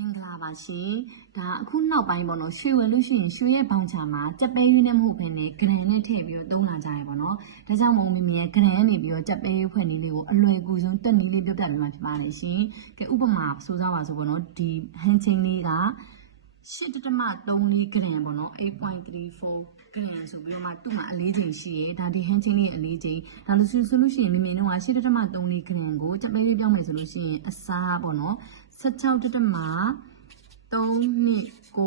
မင်္ဂလာပါရှင်ဒါအခုနောက်ပိုင်းပေါ့နော်ရွှေဝယ်လို့ရှိရင်ရွှေရဲ့ဘောင်ချာမှာကြက်ပဲရွေးနဲ့မဟုတ်ဘဲနဲ့ဂရန်နဲ့ထည့်ပြီးတော့သုံးလာကြရပေါ့နော်ဒါကြောင့်မို့မိမိရဲ့ဂရန်ကနေပြီးတော့ကြက်ပဲရွေးဖွဲ့နည်းလေးကိုအလွယ်ကူဆုံးတက်နည်းလေးပြပြပေးမှာဖြစ်ပါတယ်ရှင်ကဲဥပမာဆိုကြပါစို့ပေါ့နော်ဒီဟန်ချင်းလေးက8.34ဂရန်ပေါ့နော်8.34ဂရန်ဆိုပြီးတော့မှသူ့မှာအလေးချိန်ရှိရဲဒါဒီဟန်ချင်းလေးရဲ့အလေးချိန်ဒါလို့ဆိုလို့ရှိရင်မိမိတို့က8.34ဂရန်ကိုကြက်ပဲရွေးပြောင်းမယ်ဆိုလို့ရှိရင်အစားပေါ့နော် 16တက်မ3နှစ်9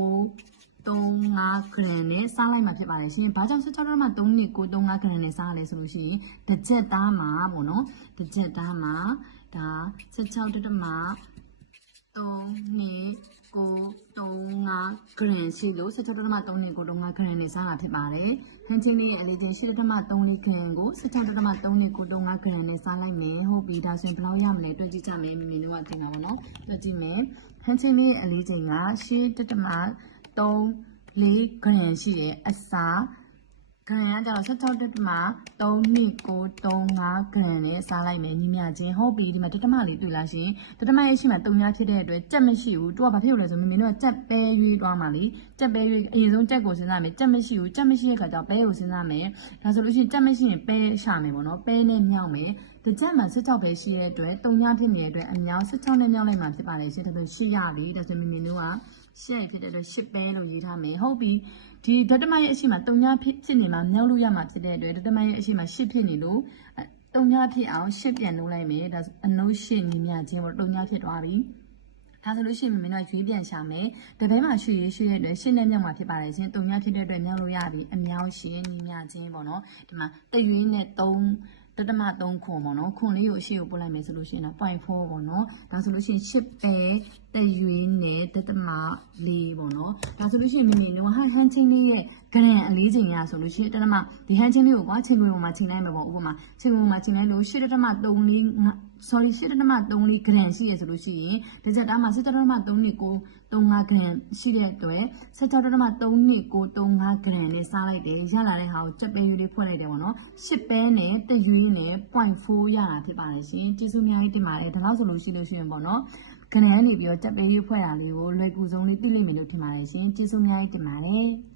35 gram နဲ့စားလိုက်မှာဖြစ်ပါတယ်ရှင်။ဘာကြောင့်16တက်မ3နှစ်9 35 gram နဲ့စားရလဲဆိုလို့ရှိရင်တစ်ချက်သားမှာပေါ့နော်။တစ်ချက်သားမှာဒါ16တက်မ3နှစ်9 35 gram ရှိလို့16တက်မ3နှစ်9 35 gram နဲ့စားတာဖြစ်ပါတယ်။ဟန်ချင်းလေးရဲ့အလေးချိန်8တက်မ3လေး gram ကို16တက်မ3နှစ်9 35 gram နဲ့စားလိုက်မယ်။ဟုတ်ပြီဒါဆိုရင်ဘယ်လောက်ရမလဲတွက်ကြည့်ကြမယ်မိမိတို့ကတင်တာပေါ့နော်။တွက်ကြည့်မယ်။ဟန်ချင်းလေးရဲ့အလေးချိန်က8တက်မ3 4 gram ရှိတယ်အစား ဂရန်ကကျတော့16တက်မှာ3နှစ်9 35ဂရန်နဲ့စားလိုက်မယ်ညီမချင်းဟုတ်ပြီဒီမှာတတမလေးတွေ့လားရှင်တတမရဲ့ရှိမှတုံများဖြစ်တဲ့အတွက်ကြက်မရှိဘူးသူကဘာဖြစ်လို့လဲဆိုမင်းမင်းတို့ကကြက်ပဲရွေးသွားမှာလीကြက်ပဲရွေးအရင်ဆုံးကြက်ကိုစဉ်းစားမယ်ကြက်မရှိဘူးကြက်မရှိတဲ့ခါကျတော့ပဲကိုစဉ်းစားမယ်ဒါဆိုလို့ရှိရင်ကြက်မရှိရင်ပဲရှာမယ်ပေါ့နော်ပဲနဲ့မြောက်မယ်တကြက်မှာ16ပဲရှိတဲ့အတွက်တုံများဖြစ်နေတဲ့အတွက်အများ16နဲ့မြောက်လိုက်မှာဖြစ်ပါတယ်ရှင်ဒါဆို8ရပြီဒါဆိုမင်းမင်းတို့ကရှက်ဖြစ်တဲ့အတွက်ရှစ်ပဲလို့ရေးထားမယ်ဟုတ်ပြီ ဒီဒတမရဲ့အရှိမတုံညာဖြစ်ဖြစ်နေမှာမြောက်လို့ရမှာဖြစ်တဲ့အတွက်ဒတမရဲ့အရှိမရှစ်ဖြစ်နေလို့တုံညာဖြစ်အောင်ရှစ်ပြန်လုပ်လိုက်မယ်ဒါအနုရှစ်ညီမြချင်းပေါ့တုံညာဖြစ်သွားပြီဒါဆိုလို့ရှိရင်မင်းတို့ရွေးပြန်ရှာမယ်တပည့်မှာရွှေရွှေရွှေရဲ့အတွက်ရှင်းနဲ့မြောက်မှာဖြစ်ပါတယ်ရှင်တုံညာဖြစ်တဲ့အတွက်မြောက်လို့ရပြီအမြောက်ရှင်ညီမြချင်းပေါ့နော်ဒီမှာတရွေးနဲ့3 တတမ3ခွန်ပေါ့နော်ခွန်လေးကိုအရှိကိုပို့လိုက်မယ်ဆိုလို့ရှိရင်တော့0.4ပေါ့နော်ဒါဆိုလို့ရှိရင်10ပဲတရွေးနဲ့တတမ4ပေါ့နော်ဒါဆိုလို့ရှိရင်မိမိတို့ဟန်ဟန်ချင်းလေးရဲ့ ဂရန်အလေးချိန်ရဆိုလို့ရှိရင်တတမဒီဟန်ချင်းလေးကိုကွာချိန်ခွေပေါ်မှာချိန်လိုက်မယ်ပေါ့ဥပမာချိန်ခွေပေါ်မှာချိန်လိုက်လို့10တတမ3လေး sorry 10.3လေး gram ရှိရဆိုလို့ရှိရင်ဒီချက်သားမှာ17.3နှစ်ကို35 gram ရှိတဲ့အတွက်16.3နှစ်ကို35 gram နဲ့စားလိုက်တယ်ရလာတဲ့ဟာကိုကြက်ပဲရွေးလေးဖွက်လိုက်တယ်ပေါ့နော်10ပဲနဲ့တရွေးနဲ့0.4ရတာဖြစ်ပါတယ်ရှင်ကျေးဇူးအများကြီးတင်ပါတယ်ဒါတော့ဆိုလို့ရှိလို့ရှိရင်ပေါ့နော်ခဏနေပြီးတော့ကြက်ပဲရွေးဖွဲ့တာလေးကိုလွယ်ကူဆုံးလေးသိလိမ့်မယ်လို့ထင်ပါတယ်ရှင်ကျေးဇူးအများကြီးတင်ပါတယ်